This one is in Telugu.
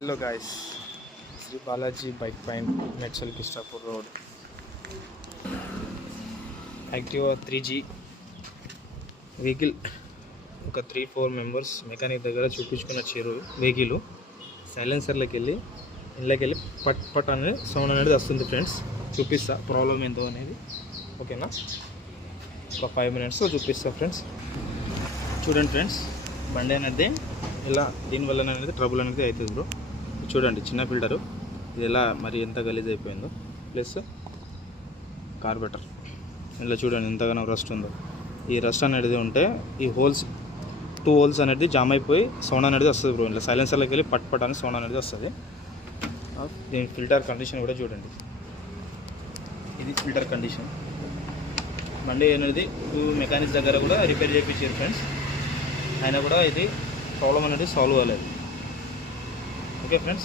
Hello guys, Shri Balaji bike point, Medchal Kistapur road. Activa 3G vehicle ఒక 3-4 మెంబర్స్ మెకానిక్ దగ్గర చూపించుకున్న వెహికల్ సైలెన్సర్లోకి వెళ్ళి పట్ పట్ అనేది సౌండ్ అనేది వస్తుంది ఫ్రెండ్స్. చూపిస్తా ప్రాబ్లం ఏందో అనేది, ఓకేనా? ఒక 5 minutesలో చూపిస్తా ఫ్రెండ్స్. చూడండి ఫ్రెండ్స్, బండి అనేది ఇలా దీనివల్ల అనేది ట్రబుల్ అనేది అవుతుంది బ్రో. చూడండి, చిన్న ఫిల్టరు ఇది ఎలా మరి ఎంత గలీజ్ అయిపోయిందో, ప్లస్ కార్బెటర్ ఇలా చూడండి ఎంతగానో రస్ట్ ఉందో. ఈ రస్ట్ అనేది ఉంటే ఈ 2 హోల్స్ అనేది జామ్ అయిపోయి సౌండ్ అనేది వస్తుంది బ్రో. ఇలా సైలెన్సర్లోకి వెళ్ళి పట్ పట్ అని సౌండ్ అనేది వస్తుంది. దీని ఫిల్టర్ కండిషన్ కూడా చూడండి, ఇది ఫిల్టర్ కండిషన్. బండి అనేది 2 మెకానిక్స్ దగ్గర కూడా రిపేర్ చేయించారు ఫ్రెండ్స్, అయినా కూడా ఇది ప్రాబ్లం అనేది సాల్వ్ అవ్వలేదు. Okay friends.